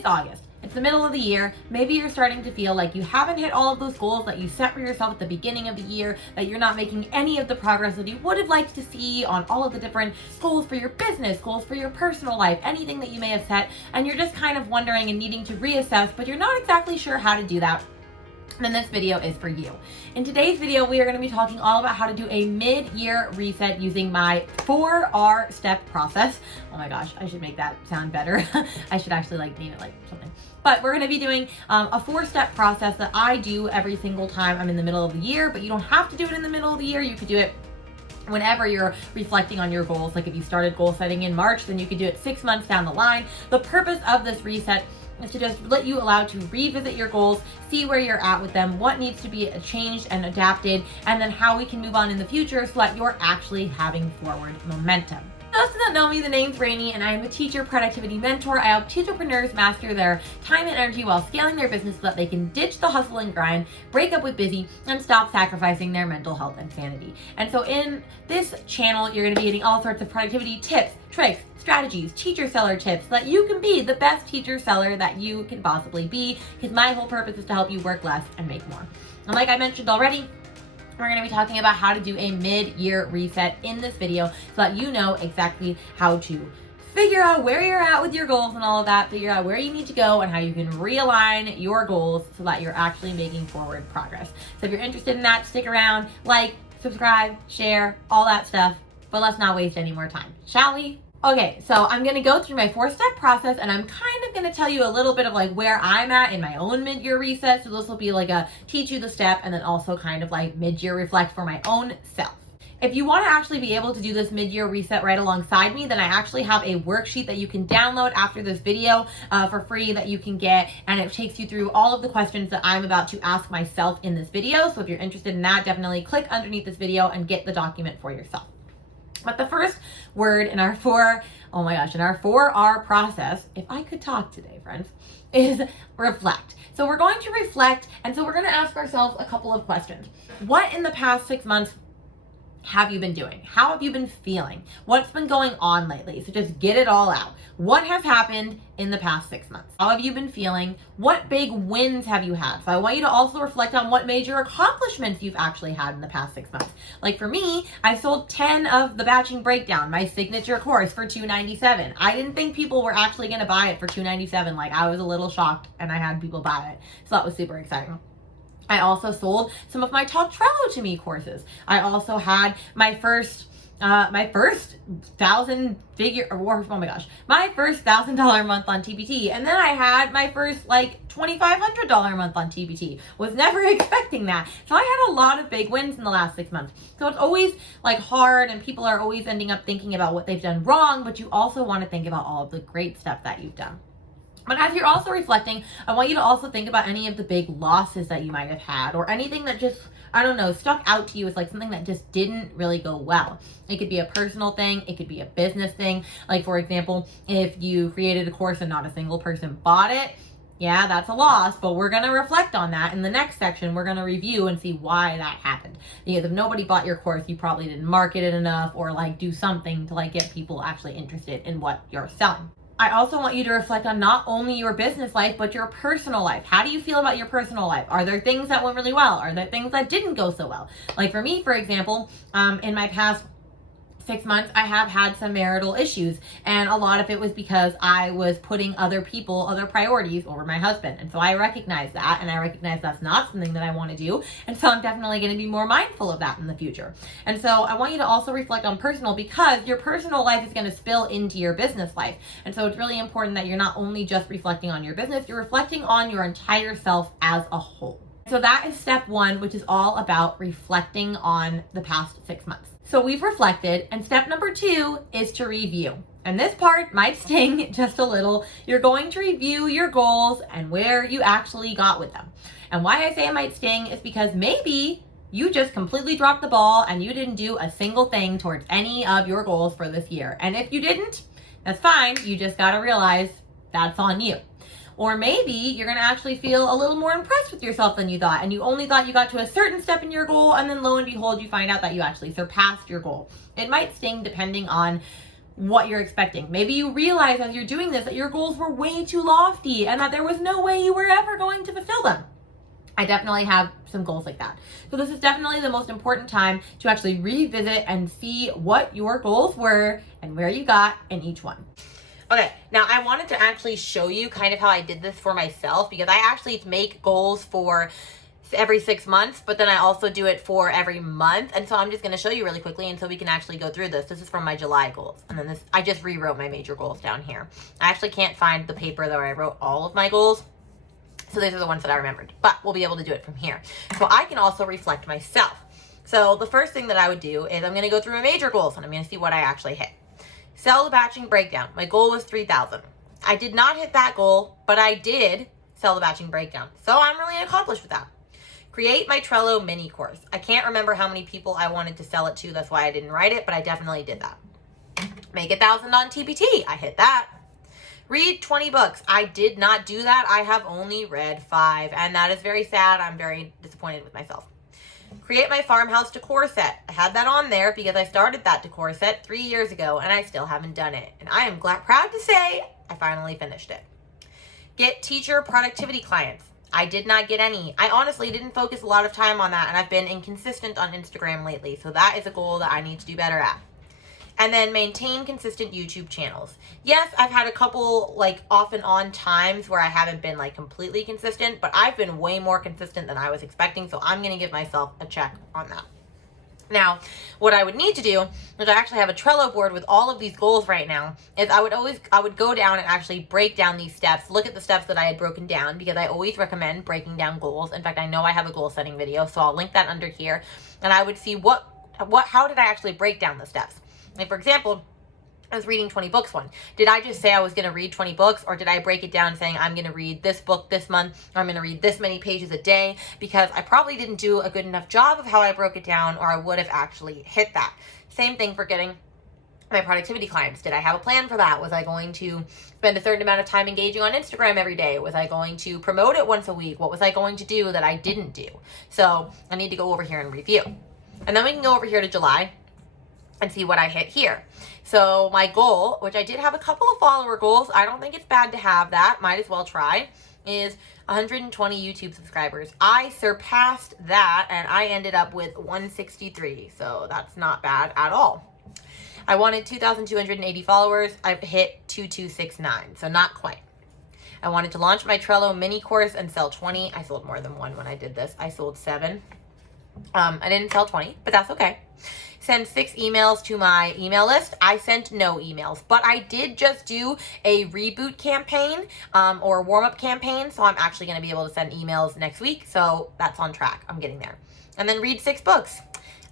It's August. It's the middle of the year. Maybe you're starting to feel like you haven't hit all of those goals that you set for yourself at the beginning of the year, that you're not making any of the progress that you would have liked to see on all of the different goals for your business, goals for your personal life, anything that you may have set, and you're just kind of wondering and needing to reassess, but you're not exactly sure how to do that. Then this video is for you. In today's video, we are going to be talking all about how to do a mid-year reset using my 4R step process. Oh my gosh, I should make that sound better. I should actually name it something. But we're going to be doing a 4-step process that I do every single time I'm in the middle of the year, but you don't have to do it in the middle of the year. You could do it whenever you're reflecting on your goals. Like if you started goal setting in March, then you could do it 6 months down the line. The purpose of this reset is to just let you allow to revisit your goals, see where you're at with them, what needs to be changed and adapted, and then how we can move on in the future so that you're actually having forward momentum. Those who don't know me, the name's Rainey, and I am a teacher productivity mentor. I help teacherpreneurs master their time and energy while scaling their business so that they can ditch the hustle and grind, break up with busy, and stop sacrificing their mental health and sanity. And so in this channel, you're going to be getting all sorts of productivity tips, tricks, strategies, teacher seller tips so that you can be the best teacher seller that you can possibly be, because my whole purpose is to help you work less and make more. And like I mentioned already, we're going to be talking about how to do a mid-year reset in this video so that you know exactly how to figure out where you're at with your goals and all of that, figure out where you need to go and how you can realign your goals so that you're actually making forward progress. So if you're interested in that, stick around, like, subscribe, share, all that stuff, but let's not waste any more time, shall we? Okay, so I'm going to go through my 4-step process, and I'm kind of going to tell you a little bit of where I'm at in my own mid-year reset. So this will be a teach you the step, and then also kind of mid-year reflect for my own self. If you want to actually be able to do this mid-year reset right alongside me, then I actually have a worksheet that you can download after this video for free that you can get, and it takes you through all of the questions that I'm about to ask myself in this video. So if you're interested in that, definitely click underneath this video and get the document for yourself. But the first word in our 4R process, if I could talk today, friends, is reflect. So we're going to reflect, and so we're going to ask ourselves a couple of questions. What in the past 6 months have you been doing? How have you been feeling? What's been going on lately? So just get it all out. What has happened in the past 6 months? How have you been feeling? What big wins have you had? So I want you to also reflect on what major accomplishments you've actually had in the past 6 months. Like for me, I sold 10 of the Batching Breakdown, my signature course, for $297. I didn't think people were actually going to buy it for $297. I was a little shocked, and I had people buy it. So that was super exciting. I also sold some of my Talk Trello to Me courses. I also had my first $1,000 month on TPT. And then I had my first $2,500 month on TPT. Was never expecting that. So I had a lot of big wins in the last 6 months. So it's always hard, and people are always ending up thinking about what they've done wrong, but you also want to think about all of the great stuff that you've done. But as you're also reflecting, I want you to also think about any of the big losses that you might have had, or anything that just, stuck out to you as something that just didn't really go well. It could be a personal thing. It could be a business thing. For example, if you created a course and not a single person bought it, yeah, that's a loss, but we're going to reflect on that. In the next section, we're going to review and see why that happened. Because if nobody bought your course, you probably didn't market it enough, or do something to get people actually interested in what you're selling. I also want you to reflect on not only your business life, but your personal life. How do you feel about your personal life? Are there things that went really well? Are there things that didn't go so well? For me, for example, in my past 6 months, I have had some marital issues, and a lot of it was because I was putting other priorities over my husband. And so I recognize that, and I recognize that's not something that I want to do. And so I'm definitely going to be more mindful of that in the future. And so I want you to also reflect on personal, because your personal life is going to spill into your business life. And so it's really important that you're not only just reflecting on your business, you're reflecting on your entire self as a whole. So that is step 1, which is all about reflecting on the past 6 months. So we've reflected, and step number 2 is to review. And this part might sting just a little. You're going to review your goals and where you actually got with them. And why I say it might sting is because maybe you just completely dropped the ball and you didn't do a single thing towards any of your goals for this year. And if you didn't, that's fine. You just got to realize that's on you. Or maybe you're going to actually feel a little more impressed with yourself than you thought, and you only thought you got to a certain step in your goal, and then lo and behold, you find out that you actually surpassed your goal. It might sting depending on what you're expecting. Maybe you realize as you're doing this that your goals were way too lofty and that there was no way you were ever going to fulfill them. I definitely have some goals like that. So this is definitely the most important time to actually revisit and see what your goals were and where you got in each one. Okay, now I wanted to actually show you kind of how I did this for myself, because I actually make goals for every 6 months, but then I also do it for every month. And so I'm just going to show you really quickly, and so we can actually go through this. This is from my July goals. And then this, I just rewrote my major goals down here. I actually can't find the paper where I wrote all of my goals. So these are the ones that I remembered, but we'll be able to do it from here. So I can also reflect myself. So the first thing that I would do is I'm going to go through my major goals, and I'm going to see what I actually hit. Sell the batching breakdown. My goal was 3,000. I did not hit that goal, but I did sell the batching breakdown. So I'm really accomplished with that. Create my Trello mini course. I can't remember how many people I wanted to sell it to. That's why I didn't write it, but I definitely did that. Make 1,000 on TPT. I hit that. Read 20 books. I did not do that. I have only read 5, and that is very sad. I'm very disappointed with myself. Create my farmhouse decor set. I had that on there because I started that decor set 3 years ago, and I still haven't done it. And I am proud to say I finally finished it. Get teacher productivity clients. I did not get any. I honestly didn't focus a lot of time on that, and I've been inconsistent on Instagram lately, so that is a goal that I need to do better at. And then maintain consistent YouTube channels. Yes, I've had a couple like off and on times where I haven't been like completely consistent, but I've been way more consistent than I was expecting, so I'm gonna give myself a check on that. Now, what I would need to do, is I actually have a Trello board with all of these goals right now, is I would go down and actually break down these steps, look at the steps that I had broken down, because I always recommend breaking down goals. In fact, I know I have a goal setting video, so I'll link that under here, and I would see how did I actually break down the steps. Like, for example, I was reading 20 books one. Did I just say I was going to read 20 books, or did I break it down saying I'm going to read this book this month, or I'm going to read this many pages a day? Because I probably didn't do a good enough job of how I broke it down, or I would have actually hit that. Same thing for getting my productivity clients. Did I have a plan for that? Was I going to spend a certain amount of time engaging on Instagram every day? Was I going to promote it once a week? What was I going to do that I didn't do? So I need to go over here and review. And then we can go over here to July and see what I hit here. So my goal, which I did have a couple of follower goals, I don't think it's bad to have that, might as well try, is 120 YouTube subscribers. I surpassed that, and I ended up with 163, so that's not bad at all. I wanted 2,280 followers. I've hit 2,269, so not quite. I wanted to launch my Trello mini course and sell 20. I sold more than one when I did this. I sold 7. I didn't sell 20, but that's okay. Send 6 emails to my email list. I sent no emails, but I did just do a reboot campaign or warm-up campaign, so I'm actually going to be able to send emails next week, so that's on track. I'm getting there. And then read 6 books.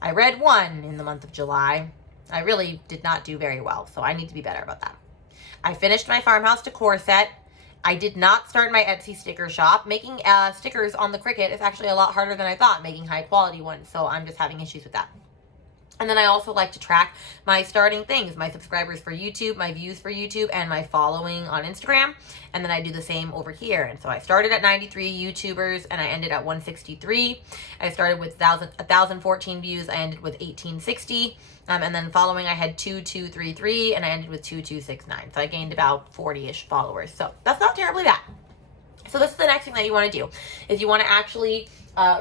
I read 1 in the month of July. I really did not do very well, so I need to be better about that. I finished my farmhouse decor set. I did not start my Etsy sticker shop. Making stickers on the Cricut is actually a lot harder than I thought, making high quality ones, so I'm just having issues with that. And then I also like to track my starting things, my subscribers for YouTube, my views for YouTube, and my following on Instagram. And then I do the same over here. And so I started at 93 YouTubers and I ended at 163. I started with 1,014 views. I ended with 1,860. And then following I had 2,233 and I ended with 2,269. So I gained about 40-ish followers. So that's not terribly bad. So this is the next thing that you want to do, is you want to actually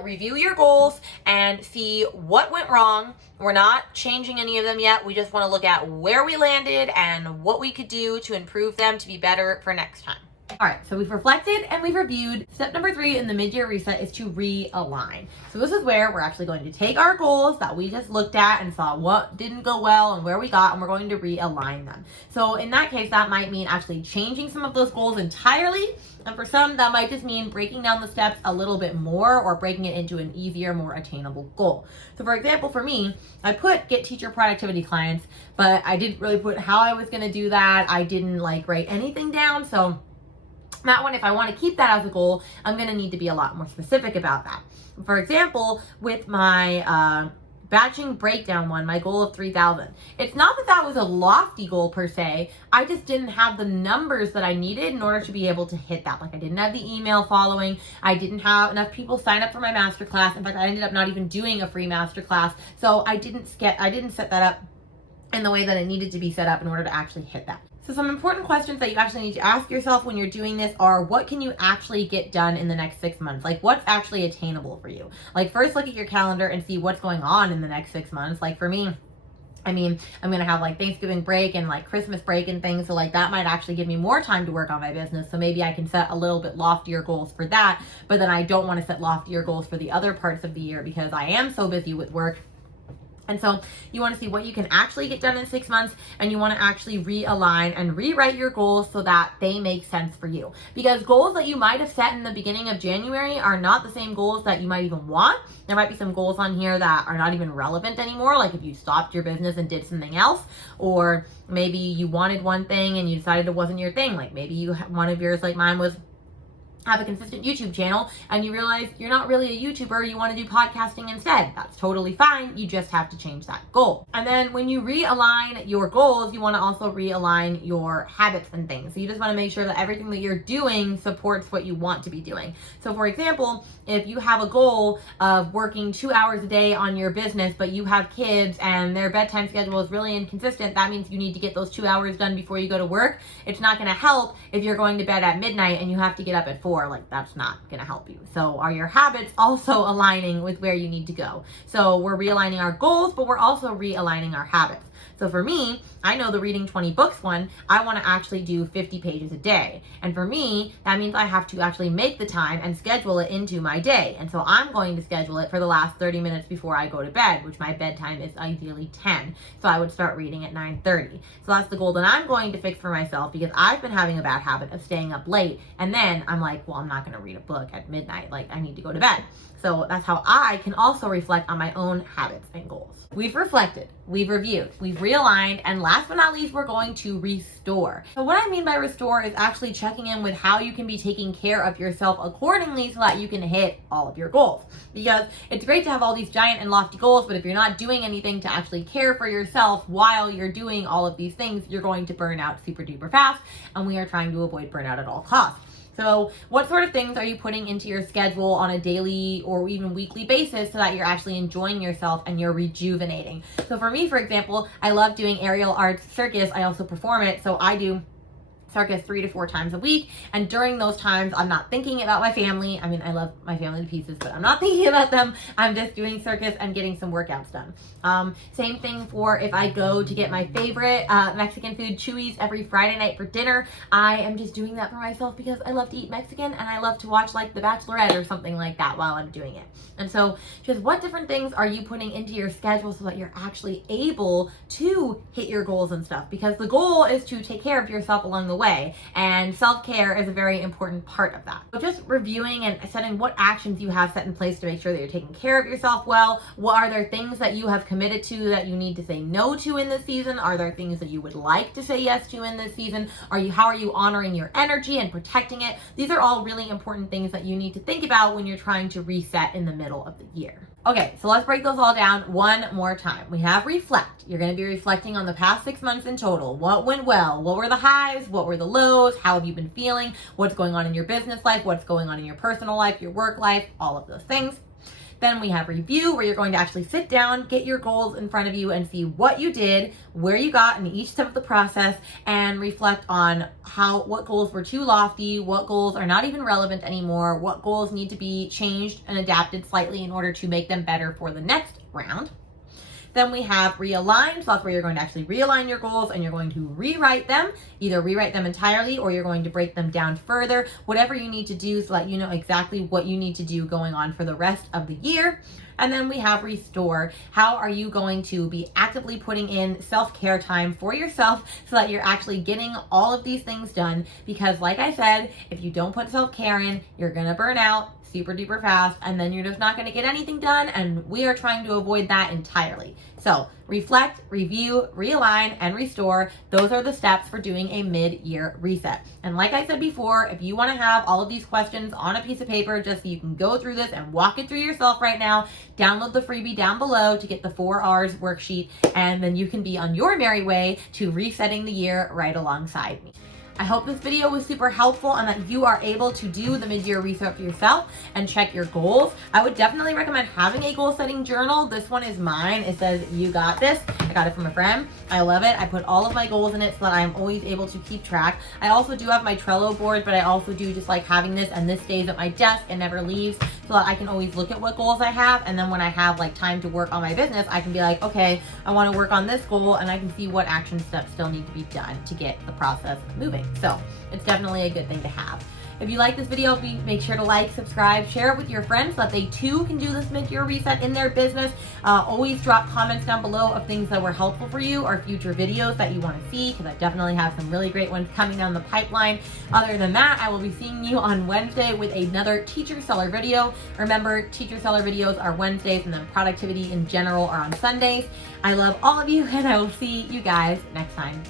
review your goals and see what went wrong. We're not changing any of them yet. We just want to look at where we landed and what we could do to improve them to be better for next time. All right, so we've reflected and we've reviewed. Step number 3 in the mid-year reset is to realign. So this is where we're actually going to take our goals that we just looked at and saw what didn't go well and where we got, and we're going to realign them. So in that case, that might mean actually changing some of those goals entirely. And for some, that might just mean breaking down the steps a little bit more or breaking it into an easier, more attainable goal. So for example, for me, I put get teacher productivity clients, but I didn't really put how I was going to do that. I didn't write anything down. So that one, if I want to keep that as a goal, I'm going to need to be a lot more specific about that. For example, with my batching breakdown one, my goal of 3,000. It's not that that was a lofty goal per se. I just didn't have the numbers that I needed in order to be able to hit that. I didn't have the email following. I didn't have enough people sign up for my masterclass. In fact, I ended up not even doing a free masterclass. So I didn't set that up in the way that it needed to be set up in order to actually hit that. So some important questions that you actually need to ask yourself when you're doing this are, what can you actually get done in the next 6 months? Like, what's actually attainable for you? Like, first look at your calendar and see what's going on in the next 6 months. Like for me, I mean, I'm going to have like Thanksgiving break and like Christmas break and things. So like that might actually give me more time to work on my business. So maybe I can set a little bit loftier goals for that. But then I don't want to set loftier goals for the other parts of the year because I am so busy with work. And so you want to see what you can actually get done in 6 months, and you want to actually realign and rewrite your goals so that they make sense for you. Because goals that you might have set in the beginning of January are not the same goals that you might even want. There might be some goals on here that are not even relevant anymore, like if you stopped your business and did something else, or maybe you wanted one thing and you decided it wasn't your thing. Like maybe one of yours, like mine, was have a consistent YouTube channel and you realize you're not really a YouTuber, you want to do podcasting instead. That's totally fine. You just have to change that goal. And then when you realign your goals, you want to also realign your habits and things. So you just want to make sure that everything that you're doing supports what you want to be doing. So for example, if you have a goal of working 2 hours a day on your business, but you have kids and their bedtime schedule is really inconsistent, that means you need to get those 2 hours done before you go to work. It's not going to help if you're going to bed at midnight and you have to get up at 4. Like that's not going to help you. So are your habits also aligning with where you need to go? So we're realigning our goals, but we're also realigning our habits. So for me, I know the reading 20 books one, I want to actually do 50 pages a day. And for me, that means I have to actually make the time and schedule it into my day. And so I'm going to schedule it for the last 30 minutes before I go to bed, which my bedtime is ideally 10. So I would start reading at 9:30. So that's the goal that I'm going to fix for myself, because I've been having a bad habit of staying up late. And then I'm like, well, I'm not going to read a book at midnight. Like I need to go to bed. So that's how I can also reflect on my own habits and goals. We've reflected, we've reviewed, we've realigned, and last but not least, we're going to restore. So what I mean by restore is actually checking in with how you can be taking care of yourself accordingly so that you can hit all of your goals. Because it's great to have all these giant and lofty goals, but if you're not doing anything to actually care for yourself while you're doing all of these things, you're going to burn out super duper fast, and we are trying to avoid burnout at all costs. So what sort of things are you putting into your schedule on a daily or even weekly basis so that you're actually enjoying yourself and you're rejuvenating? So for me, for example, I love doing aerial arts circus. I also perform it. So I do circus 3 to 4 times a week, and during those times I'm not thinking about my family. I mean, I love my family to pieces, but I'm not thinking about them. I'm just doing circus and getting some workouts done. Same thing for if I go to get my favorite Mexican food, Chuy's, every Friday night for dinner. I am just doing that for myself because I love to eat Mexican and I love to watch like The Bachelorette or something like that while I'm doing it. And so just what different things are you putting into your schedule so that you're actually able to hit your goals and stuff? Because the goal is to take care of yourself along the way, and self-care is a very important part of that. So just reviewing and setting what actions you have set in place to make sure that you're taking care of yourself well. What are there things that you have committed to that you need to say no to in this season? Are there things that you would like to say yes to in this season? How are you honoring your energy and protecting it? These are all really important things that you need to think about when you're trying to reset in the middle of the year. Okay, so let's break those all down one more time. We have reflect. You're going to be reflecting on the past 6 months in total. What went well? What were the highs? What were the lows? How have you been feeling? What's going on in your business life? What's going on in your personal life, your work life, all of those things. Then we have review, where you're going to actually sit down, get your goals in front of you and see what you did, where you got in each step of the process, and reflect on what goals were too lofty, what goals are not even relevant anymore, what goals need to be changed and adapted slightly in order to make them better for the next round. Then we have realign. So that's where you're going to actually realign your goals and you're going to rewrite them, either rewrite them entirely or you're going to break them down further, whatever you need to do so that you know exactly what you need to do going on for the rest of the year. And then we have restore. How are you going to be actively putting in self-care time for yourself so that you're actually getting all of these things done? Because like I said, if you don't put self-care in, you're going to burn out super duper fast, and then you're just not going to get anything done, and we are trying to avoid that entirely. So reflect, review, realign, and restore. Those are the steps for doing a mid-year reset. And like I said before, if you want to have all of these questions on a piece of paper just so you can go through this and walk it through yourself right now, download the freebie down below to get the 4 R's worksheet, and then you can be on your merry way to resetting the year right alongside me. I hope this video was super helpful and that you are able to do the mid-year reset for yourself and check your goals. I would definitely recommend having a goal setting journal. This one is mine. It says, "You got this." I got it from a friend. I love it. I put all of my goals in it so that I'm always able to keep track. I also do have my Trello board, but I also do just like having this, and this stays at my desk and never leaves, so that I can always look at what goals I have. And then when I have like time to work on my business, I can be like, okay, I want to work on this goal, and I can see what action steps still need to be done to get the process moving. So it's definitely a good thing to have. If you like this video, make sure to like, subscribe, share it with your friends so that they too can do this mid-year reset in their business. Always drop comments down below of things that were helpful for you or future videos that you want to see, because I definitely have some really great ones coming down the pipeline. Other than that, I will be seeing you on Wednesday with another teacher seller video. Remember, teacher seller videos are Wednesdays, and then productivity in general are on Sundays. I love all of you, and I will see you guys next time.